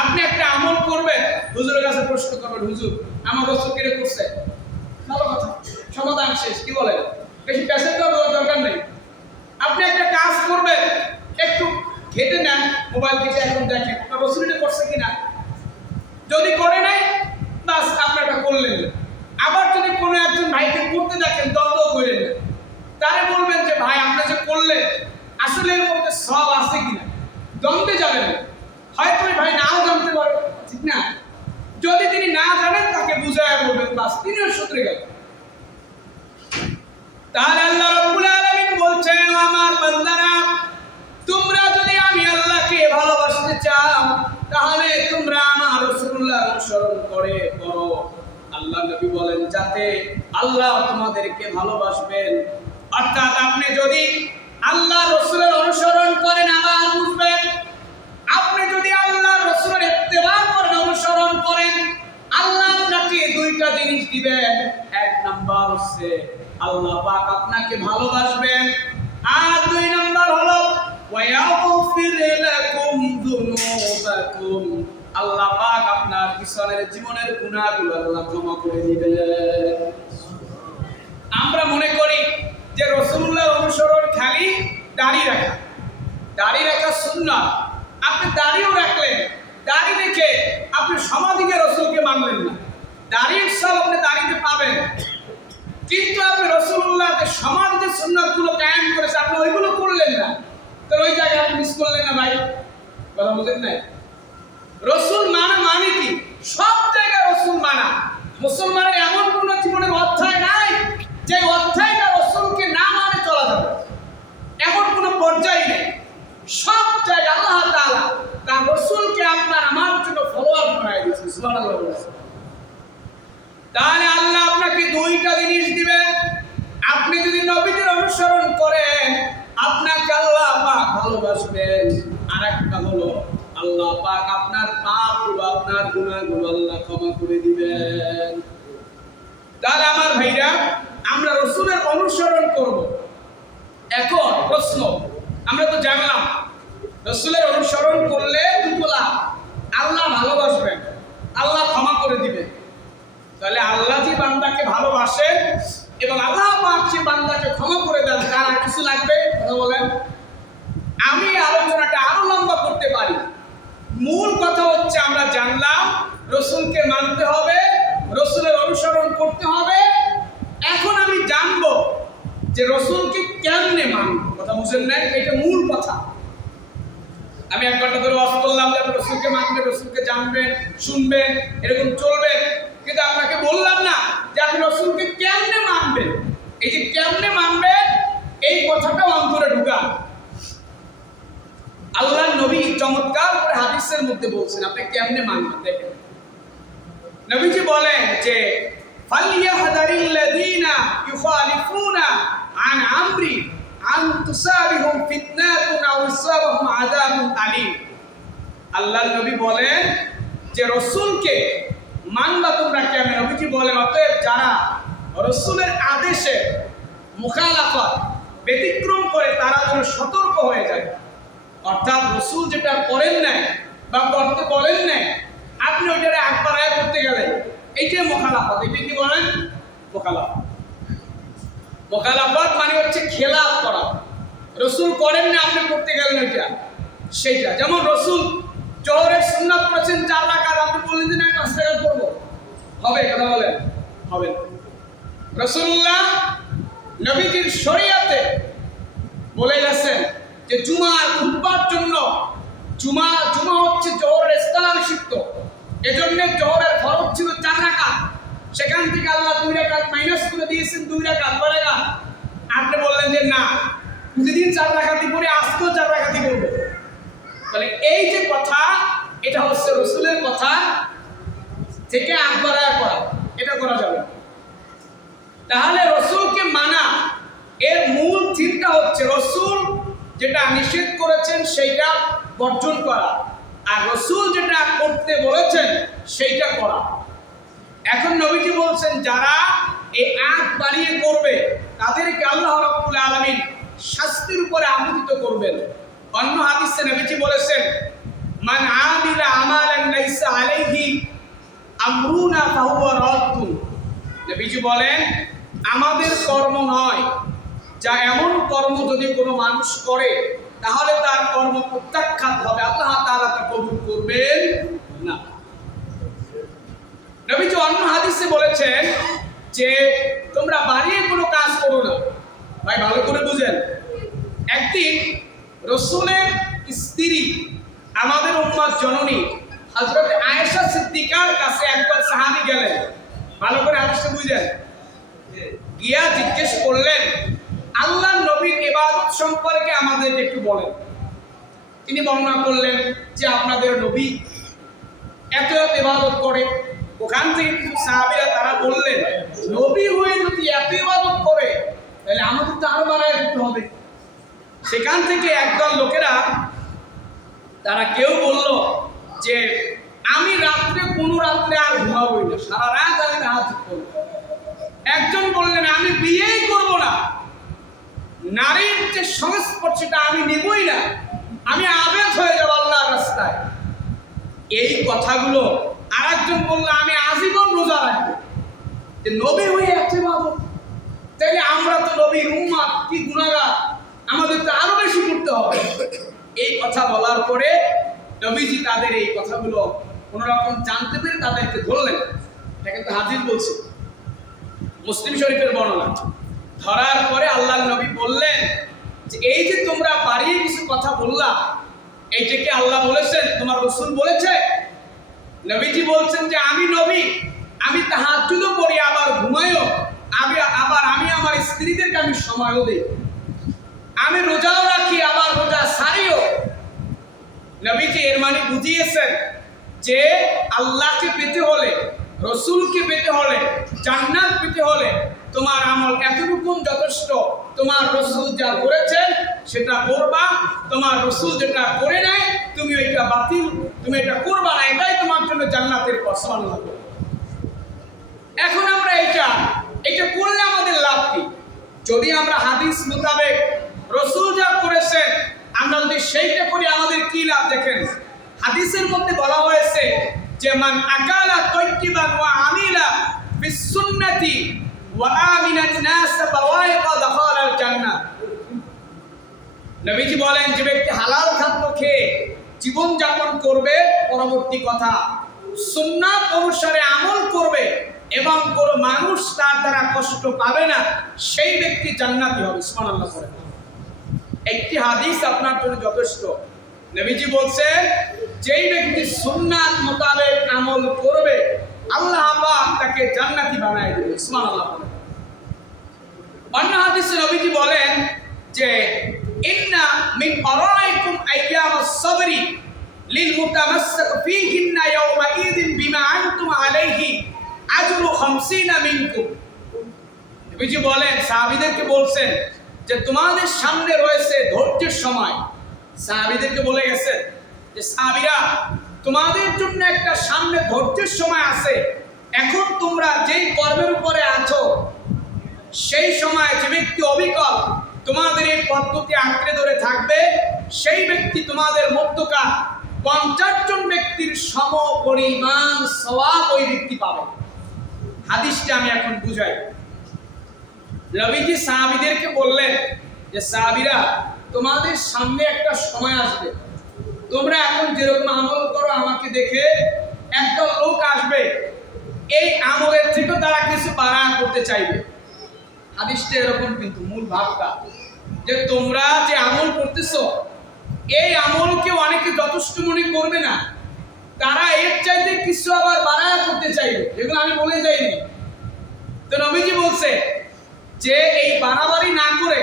আপনি একটা আমল করবেন, হুজুরের কাছে প্রশ্ন করবেন, হুজুর আমার রাসূল কি করছে, ভালো কথা, সমাধান শেষ। কি বলেন? বেশি প্যাসেজ দেওয়ার দরকার নেই। আপনি একটা কাজ করবেন, একটু ঘেটে নেন, মোবাইল থেকে এখন দেখেন আপনার রাসূল এটা করছে কিনা, যদি করে নাই বাস আপনারা করলেন। আবার যদি কোনো একজন ভাইকে করতে দেখেন দ্বন্দ্ব করেন না, তারে বলবেন যে ভাই আপনি যে করলেন আসলে এর মধ্যে সব আছে কিনা, দ্বন্দ্বে যাবেন না। হয়তো ওই ভাই নাও জানতে পারে, ঠিক না? যদি তিনি না জানেন তাকে বুঝায় বলবেন, বাস তিনিও শুধরে গেলেন। তাহলে আল্লাহ রাব্বুল আলামিন বলছেন আমার বান্দারা তোমরা যদি আমি আল্লাহকে ভালোবাসতে চাও তাহলে তোমরা আমার রাসূলুল্লাহর অনুসরণ করো। আল্লাহ নবী বলেন যাতে আল্লাহ তোমাদেরকে ভালোবাসবেন। অর্থাৎ আপনি যদি আল্লাহ রাসূলের অনুসরণ করেন আবার বুঝবেন, আপনি যদি আল্লাহ রাসূলের ইত্তেবা করেন, অনুসরণ করেন, আল্লাহ আপনাকে দুইটা জিনিস দিবেন। এক নাম্বার হচ্ছে আল্লাহ পাক আপনাকে ভালোবাসবেন, আর দুই নাম্বার হলো ওয়ায়াগফির লাকুম যুনুবাকুম, আল্লাহ পাক আপনার পিছনের জীবনের গুনাহগুলো আল্লাহ ক্ষমা করে দিবেন। আমরা মনে করি যে রাসূলুল্লাহর অনুসরণ খালি দাড়ি রাখা, দাড়ি রাখা সুন্নাত। আপনি দাড়িও রাখলেন, দাড়ি রেখে আপনি সমাধিকে রাসূলকে মানলেন না। দাড়ির সব আপনি দাড়িতে পাবেন, কিন্তু আপনি রাসূলুল্লাহকে সমাধিতে সুন্নাতগুলো কায়েম করেছে আপনি ওইগুলো করলেন না, তো ওই জায়গায় আপনি মিস করলেন না ভাই। কথা বুঝেন নাই? রাসূল মানে কি? সব জায়গায় রাসূল মানা। মুসলমানের এমন কোনো জীবনের অধ্যায় নাই যে অধ্যায়টা রাসূলকে না মানে চলা যাবে, এমন কোনো পর্যায় নেই। সব জায়গায় আল্লাহ তাআলা তার রাসূলকে আপনার আমার জন্য ফলোয়ার বানায় দিয়েছেন। সুবহানাল্লাহ। তাহলে আল্লাহ আপনাকে দুইটা জিনিস দিবেন। আপনি যদি নবীদের অনুসরণ করেন আপনাকে আল্লাহ পাক ভালোবাসবেন, আর একটা হলো আল্লাহ পাক আপনার পাপগুলো, আপনার গুনাহগুলো আল্লাহ ক্ষমা করে দিবেন। তাহলে আমার ভাইরা আমরা রাসূলের অনুসরণ করব। এখন প্রশ্ন, আমরা তো জানলাম রাসূলের অনুসরণ করলে দুটো লাভ, আল্লাহ ভালোবাসবেন, আল্লাহ ক্ষমা করে দিবেন। তাহলে আল্লাহ যে বান্দাকে ভালোবাসেন এবং আল্লাহ পাক যে বান্দাকে ক্ষমা করে দেন, তার আর কিছু লাগবে? কথা বলেন। আমি আলোচনাটা আরো লম্বা করতে পারি, মূল কথা হচ্ছে আমরা জানলাম রাসূলকে মানতে হবে, রাসূলের অনুসরণ করতে হবে। এখন আমি জানবো যে রাসূলকে কেমনে মানব। কথা বুঝেন নাই? এটা মূল কথা। আমি এক ঘন্টা ধরে ওয়াজ করলাম যে রাসূলকে মানবেন, রাসূলকে জানবেন, শুনবেন, এরকম চলবেন, কিন্তু আপনাকে বললাম না যে আপনি রাসূলকে কেমনে মানবেন। এই যে কেমনে মানবেন এই কথাটা অন্তরে ঢুকান। আল্লাহর নবী চমৎকার করে হাদিসের মধ্যে বলছেন আপনি কেমনে মানবেন। দেখেন নবীজি বলেন যে ফালিয়াহদারিল্লাযীনা ইউখালিফুনা আন আমরি আন তুসাবিহুম ফিতনাতুন আও ইসাবাহুম আযাবুন আলীম। আল্লাহর নবী বলেন যে রসুলকে মানবা তোমরা কেমন? নবীজি বলেন, অতএব যারা রসুলের আদেশে মুখালাফাত ব্যতিক্রম করে তারা যেন সতর্ক হয়ে যায়। অর্থাৎ রসুল যেটা করেন নাই বা করতে বলেন নাই, আপনি ওইটারে আকবারায় করতে গেলেন, এইটাই মুখালাফাত। এটা কি বলেন? মুখালাফাত। মুখালাফাত মানে হচ্ছে খেলাফ করা। রসুল করেন না, আপনি করতে গেলেন ওইটা, সেইটা। যেমন রসুল জোহরের সুন্নাত পড়েছেন 4 রাকাত, আপনি বললেন যে না 5 রাকাত করবো, হবে? কথা বলেন, হবে না। রাসূলুল্লাহ নবীজির শরীয়তে বলে গেছেন যে জুমার খুতবার জন্য জুমা হচ্ছে জোহরের স্থানাংশিত, এজন্য জোহরের ফরজ ছিল 4 রাকাত, সেখান থেকে আল্লাহ 2 রাকাত মাইনাস করে দিয়েছেন, 2 রাকাত পড়েগা। আপনি বললেন যে না, প্রতিদিন 4 রাকাতই পড়ে, আজকেও 4 রাকাতই পড়বো। তাহলে এই যে কথা, এটা হচ্ছে রসুলের কথা থেকে আকবারায় করা, এটা করা যাবে। তাহলে রসুলকে মানা এর মূল চিন্তা হচ্ছে রসুল যেটা নিষেধ করেছেন সেইটা বর্জন করা, আর রসুল যেটা করতে বলেছেন সেইটা করা। এখন নবীজি বলছেন যারা এই আগ বাড়িয়ে করবে তাদেরকে আল্লাহ রাব্বুল আলামিন শাস্তির উপরে আমন্ত্রিত করবেন। অন্য হাদিসে নবীজি বলেছেন, মান আমিলা আমালান লাইসা আলাইহি আমরুনা ফাহুয়া রাদ্দুন। নবীজি বলেন, আমাদের কর্ম নয়, যা এমন কর্ম যদি কোনো মানুষ করে তাহলে তার কর্ম প্রত্যাখ্যাত হবে, আল্লাহ তাআলা তা কবুল করবেন না। নবীজি অন্য হাদিসে বলেছেন যে তোমরা বাড়িয়ে কোনো কাজ করো না। ভাই ভালো করে বুঝেন, একদিন রসুলের স্ত্রী, আমাদের উম্মার জননী হযরত আয়েশা সিদ্দিকার কাছে একবার সাহাবী গেলেন। ভালো করে হাদিসটা বুঝেন। গিয়া জিজ্ঞেস করলেন, আল্লাহর নবীর ইবাদত সম্পর্কে আমাদের একটু বলেন। তিনি বর্ণনা করলেন যে আপনাদের নবী এত এত ইবাদত করে। ওখান থেকে কিছু সাহাবীরা তারা বললেন, নবী হয়ে যদি এত ইবাদত করে তাহলে আমাদের তো আরো বাড়ায় দিতে হবে। সেখান থেকে একদল লোকেরা তারা কেউ বলল যে আমি কোনো রাত্রে আর ঘুমাবই না, সারা রাত আমি নামাজ পড়ব। একজন বললেন আমি বিয়েই করব না, নারীর যে সংস্পর্শটা আমি নিবই না, আমি আবেদ হয়ে যাব আল্লাহর রাস্তায়। এই কথাগুলো আর একজন বলল আমি আজীবন রোজা রাখবো। যে নবী হয়ে আছে বাবু, তাইলে আমরা তো নবীর উম্মত, কি গুনাহগার, আমাদের তো আরো বেশি করতে হবে। এই কথা বলার পরে নবীজি তাদের এই কথাগুলো কোন রকম জানতে পেরে তাদেরকে ধরলেন। এটা কিন্তু হাদিস বলছে, মুসলিম শরীফের বর্ণনা। ধরার পরে আল্লাহর নবী বললেন যে এই যে তোমরা বাড়িয়ে কিছু কথা বললা, এইটাকে আল্লাহ বলেছেন, তোমার রাসূল বলেছে? নবীজি বলছেন যে আমি নবী, আমি তাহাজ্জুদও করি, আবার ঘুমাইও, আবার আমি আমার স্ত্রীদেরকে আমি সময়ও দিই, আমি রোজাও রাখি, আবার রোজা সারিও। নবীজি এর মানে বুঝিয়েছেন যে আল্লাহকে পেতে হলে, রসুলকে পেতে হলে, জান্নাত পেতে হলে তোমার আমল এতটুকু যথেষ্ট। তোমার রসুল যা করেছেন সেটা করবা, তোমার রসুল যেটা করে নাই তুমি ওইটা বাতিল, তুমি এটা করবা না, এটাই তোমার জন্য জান্নাতের পথ। সুবহানাল্লাহ। এখন আমরা এটা করলে আমাদের লাভ কি? যদি আমরা হাদিস মোতাবেক রসুল যা করেছেন আমরা যদি সেইটা করি আমাদের কি লাভ? দেখেন হাদিসের মধ্যে বলা হয়েছে যে মান আকালা তাইয়িবান ওয়া আমিলা বিসুন্নতি ওয়া আমিনান নাস বাওয়াইকা দাখালাল জান্নাহ। নবীজি বলেন যে ব্যক্তি হালাল খাদ্য খেয়ে জীবন যাপন করবে, পরবর্তী কথা সুন্নাত অনুসারে আমল করবে এবং কোনো মানুষ তার দ্বারা কষ্ট পাবে না, সেই ব্যক্তি জান্নাতি হবে। সুবহানাল্লাহ। একটি হাদিস আপনার জন্য যথেষ্ট। নবীজি বলছেন যেই ব্যক্তি সুন্নাত মোতাবেক আমল করবে আল্লাহ পাক তাকে জান্নাতি বানায় দেবে। সুবহানাল্লাহ। অন্য হাদিসে নবীজি বলেন যে ইন্না মিন আরাইকুম আইয়ামাস সাবরি লিল মুতামাসসিক ফীহিন্না ইয়াওমা ঈদিন বিমা আনতুম আলাইহি আজরু 50 মিনকুম। নবীজি বলেন, সাহাবীদেরকে বলছেন যে তোমাদের সামনে রয়েছে ধৈর্যের সময়। সাহাবীদেরকে বলে গেছেন যে সাহাবীরা তোমাদের জন্য একটা সামনে ধৈর্যের সময় আছে। এখন তোমরা যেই কর্মের উপরে আছো, সেই সময় যে ব্যক্তি অবিকল তোমাদের এই পদ্ধতি আঁকড়ে ধরে থাকবে, সেই ব্যক্তি তোমাদের মধ্যকার 50 জন ব্যক্তির সম পরিমাণ সওয়াব ওই ব্যক্তি পাবে। হাদিসটা আমি এখন বুঝাই। নবীজি সাহাবীদেরকে বললেন যে সাহাবীরা, তোমাদের সামনে একটা সময় আসবে, তোমরা এখন যেরকম আমল করো আমাকে দেখে একটা লোক আসবে, এই আমলের থেকে তারা কিছু বাড়া করতে চাইবে। হাদিসটা এরকম, কিন্তু মূল ভাবটা যে তোমরা যে আমল করতেছো, এই আমলকে অনেকে যথেষ্ট মনে করবে না, তারা এর চাইতে কিছু আবার বাড়ায় করতে চাইবে, এগুলো আমি বলে যাইনি। তো নবীজি বলছে যে এই বাড়াবাড়ি না করে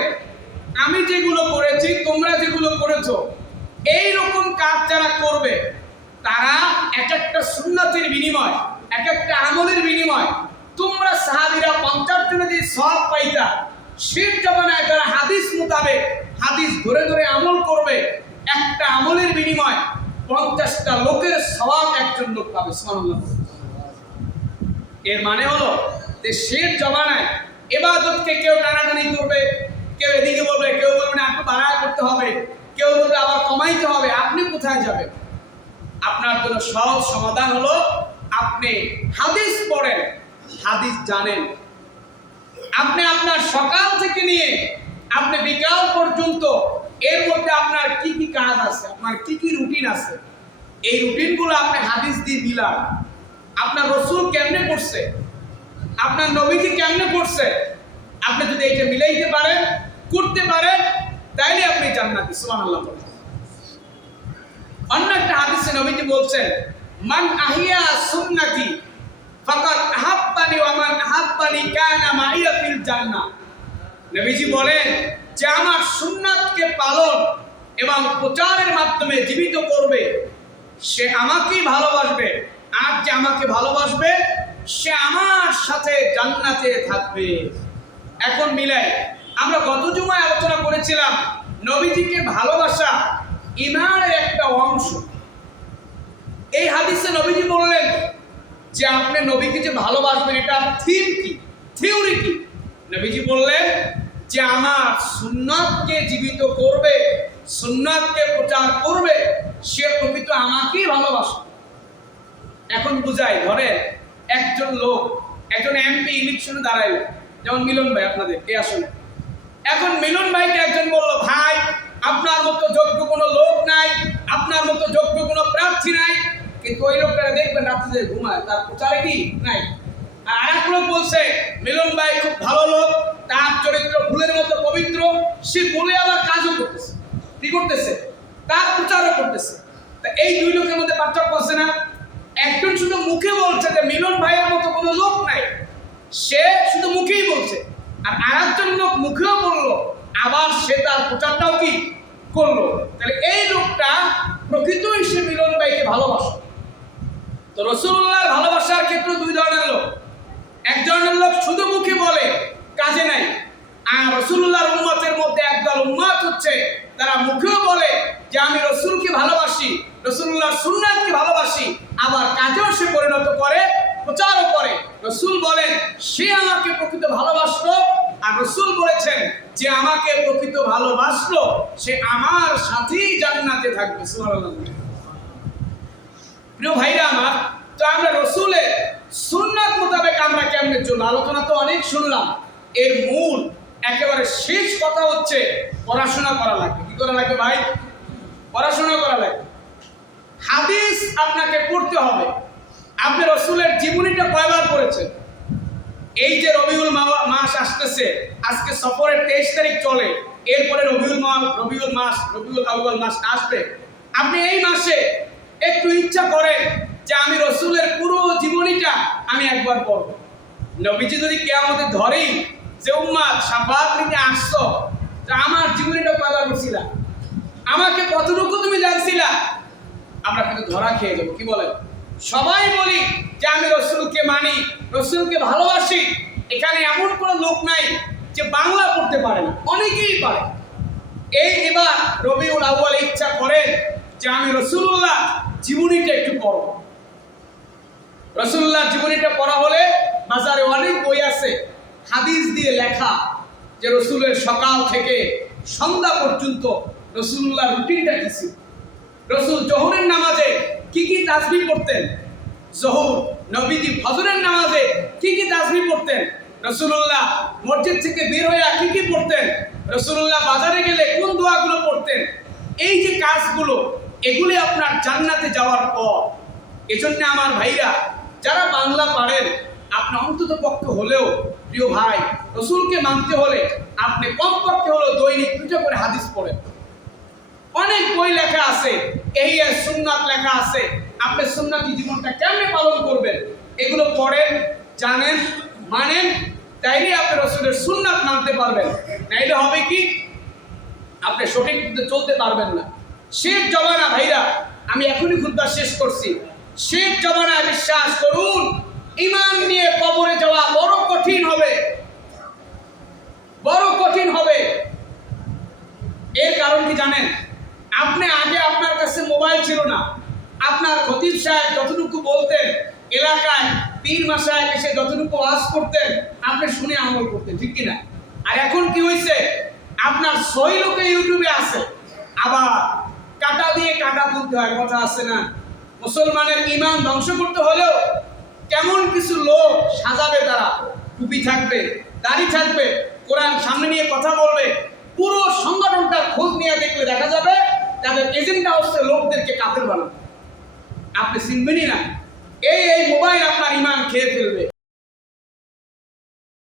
আমি যেগুলো করেছি, তোমরা যেগুলো করেছো, এই রকম কাজ যারা করবে, তারা এক একটা সুন্নতের বিনিময়, এক একটা আমলের বিনিময়, তোমরা সাহাবীরা 50 জনে যে সওয়াব পাইতা, সেই জমানায় যারা হাদিস মোতাবেক হাদিস ধরে ধরে আমল করবে, একটা আমলের বিনিময় 50টা লোকের সওয়াব একজন লোক পাবে। সুবহানাল্লাহ। এর মানে হলো যে শেষ জমানায় ইবাদতকে কেউ টানাটানি করবে, কেউ এদিকে বলবে, কেউ বলবে না একটু বাড়ায় করতে হবে, কেউ বলবে আবার কমাইতে হবে। আপনি কোথায় যাবেন? আপনার জন্য সহজ সমাধান হলো আপনি হাদিস পড়েন, হাদিস জানেন। আপনি আপনার সকাল থেকে নিয়ে আপনি বিকাল পর্যন্ত এর মধ্যে আপনার কি কি কাজ আছে, আপনার কি কি রুটিন আছে, এই রুটিনগুলো আপনি হাদিস দিয়ে মিলান। আপনার রাসূল কেমনে করছে, আপনার নবীজি কেমনে করছে, আপনি যদি এটা মিলাইতে পারেন, করতে পারেন, তাইলে আপনি জান্নাতি। সুবহানাল্লাহ। অন্য একটা হাদিসে নবীজি বলছেন, মান আহিয়া সুন্নতি ফাকাদ আহাব্বানি ওয়া মান আহাব্বানি কানা মাইয়া ফিল জান্নাহ। নবীজি বলেন যে আমার সুন্নাতকে পালন এবং প্রচারের মাধ্যমে জীবিত করবে, সে আমাকেই ভালোবাসবে, আর যে আমাকে ভালোবাসবে সে আমার সাথে জান্নাতে থাকবে। এখন মিলাই, আমরা গত জুমায় আলোচনা করেছিলাম নবীজিকে ভালোবাসা ঈমানের একটা অংশ। এই হাদিসে নবীজি বললেন যে আপনি নবীকে যে ভালোবাসবেন, এটা থিম কি, থিওরি কি? নবীজি বললেন যে আমার সুন্নাতকে জীবিত করবে, সুন্নাতকে প্রচার করবে, সে প্রকৃত আমাকেই ভালোবাসবে। এখন বুঝাই, ধরেন একজন লোক, একজন এমপি ইলেকশনে দাঁড়াইলো, যেমন মিলন ভাই, আপনাদের কে আসলে। এখন মিলন ভাইকে একজন বলল, ভাই আপনার মতো যোগ্য কোনো লোক নাই, আপনার মতো যোগ্য কোনো প্রার্থী নাই, কিন্তু ওই লোকটা দেখবেন রাত্রে ঘুমায়, তার প্রচারে কি নাই। আর এক লোক বলছে মিলন ভাই খুব ভালো লোক, তার চরিত্র ফুলের মতো পবিত্র, সে বলে আবার কাজও করতেছে, কি করতেছে, তার প্রচারও করতেছে। তা এই দুই লোকের মধ্যে পার্থক্য আছে না? একজন শুধু মুখে বলছে যে মিলন ভাইয়ের মতো কোনো লোক নাই, সে শুধু মুখেই বলছে, আর আরেকজন লোক মুখেও বললো, আবার সে তার প্রচারটাও কি করলো। তাহলে এই লোকটা প্রকৃতই সে মিলন ভাইকে ভালোবাসে। তো রাসূলুল্লাহর ভালোবাসার ক্ষেত্রে দুই ধরনের লোক, এক ধরনের লোক শুধু মুখে বলে, কাজে নাই। আর রাসূলুল্লাহর উম্মতের মধ্যে একদল উম্মত হচ্ছে তারা মুখেও বলে যে আমি রাসূলকে ভালোবাসি, রাসূলুল্লাহর সুন্নাতকে ভালোবাসি, আবার কাজেও সে পরিণত করে, প্রচারও করে। রাসূল বলেন সে আমাকে প্রকৃত ভালোবাসলো, আর রাসূল বলেছেন যে আমাকে প্রকৃত ভালোবাসলো সে আমার সাথেই জান্নাতে থাকবে। সুবহানাল্লাহ। প্রিয় ভাইরা আমার, তো আমরা রাসূলের সুন্নাত মোতাবেক আমরা কেমনে চলব, আলোচনা তো অনেক শুনলাম। এর মূল একেবারে শেষ কথা হচ্ছে পড়াশোনা করা লাগবে। কি করা লাগবে ভাই? পড়াশোনা করা লাগবে। হাদিস আপনাকে পড়তে হবে। আপনি রাসূলের জীবনীটা কয়বার পড়েছেন? এই যে রবিউল মাস আসতেছে, আজকে সফরের 23 তারিখ চলে, এরপরে রবিউল আউয়াল মাস আসবে। আপনি এই মাসে একটু ইচ্ছা করেন যে আমি রাসূলের পুরো জীবনীটা আমি একবার পড়ব। নবীজি যদি কিয়ামতে ধরেই যে উম্মত শাফাআত নিতে আসছো, তা আমার জীবনীটা কয়বার পড়ছিলা, আমাকে কতটুকু তুমি জানছিলা, আমরা কিন্তু ধরা খেয়ে যাবো। কি বলেন? সবাই বলি যে আমি রাসূলকে মানি, রাসূলকে ভালোবাসি। এখানে এমন কোনো লোক নাই যে বাংলা পড়তে পারে না, অনেকেই পারে। এই এবার রবিউল আউয়ালে ইচ্ছা করেন যে আমি রাসূলুল্লাহ জীবনীটা একটু পড়ো। রাসূলুল্লাহ জীবনীটা পড়া হলে বাজারে অনেক বই আছে হাদিস দিয়ে লেখা, যে রসুলের সকাল থেকে সন্ধ্যা পর্যন্ত রাসূলুল্লাহ রুটিনটা কি ছিল। রসুল জোহরের নামাজে কি কি তাসবিহ পড়তেন, জোহর নবীজি ফজরের নামাজে কি কি তাসবিহ পড়তেন, রাসূলুল্লাহ মসজিদ থেকে বের হয়ে কি কি পড়তেন, রাসূলুল্লাহ বাজারে গেলে কোন দোয়াগুলো পড়তেন। এই যে কাজগুলো, এগুলি আপনার জান্নাতে যাওয়ার পর। এজন্য আমার ভাইরা যারা বাংলা পারেন, আপনি অন্তত পক্ষে হলেও প্রিয় ভাই, রসুলকে মানতে হলে আপনি কমপক্ষে হলেও দৈনিক 2টা করে হাদিস পড়েন। অনেক বই লেখা আছে, এই সুন্নাত লেখা আছে, আপনি সুন্নাতি জীবনটা কেমনে পালন করবেন, এগুলো পড়েন, জানেন, মানেন, তাইলে আপনি রসুলের সুন্নাত মানতে পারবেন। নাইলে হবে কি, আপনি সঠিক পথে চলতে পারবেন না। শেষ জমানা ভাইরা, আমি এখনই খুতবা শেষ করছি, শেষ জমানায় বিশ্বাস করুন, ঈমান নিয়ে কবরে যাওয়া বড় কঠিন হবে, বড় কঠিন হবে। এর কারণ কি জানেন? আপনি আগে আপনার কাছে মোবাইল ছিল না, আপনার খতিব সাহেব যতটুকু বলতেন, এলাকায় পীর মাসায়েখ এসে যতটুকু ওয়াজ করতেন, আপনি শুনে আমল করতেন, ঠিক কিনা? আর এখন কি হয়েছে, আপনার 6 লোকে ইউটিউবে আছে, আবার কাটা দিয়ে কাটা তুলতে হয়, কথা আছে না? মুসলমানের ঈমান ধ্বংস করতে হলেও কেমন কিছু লোক সাজাবে, তারা টুপি থাকবে, দাড়ি থাকবে, কোরআন সামনে নিয়ে কথা বলবে, পুরো সংগঠনটার খোঁজ নিয়ে দেখলে দেখা যাবে তাদের এজেন্ডা হচ্ছে লোকদেরকে কাফের বানানো। আপনি চিনবেনই না, এই মোবাইল আপনার ঈমান খেয়ে ফেলবে।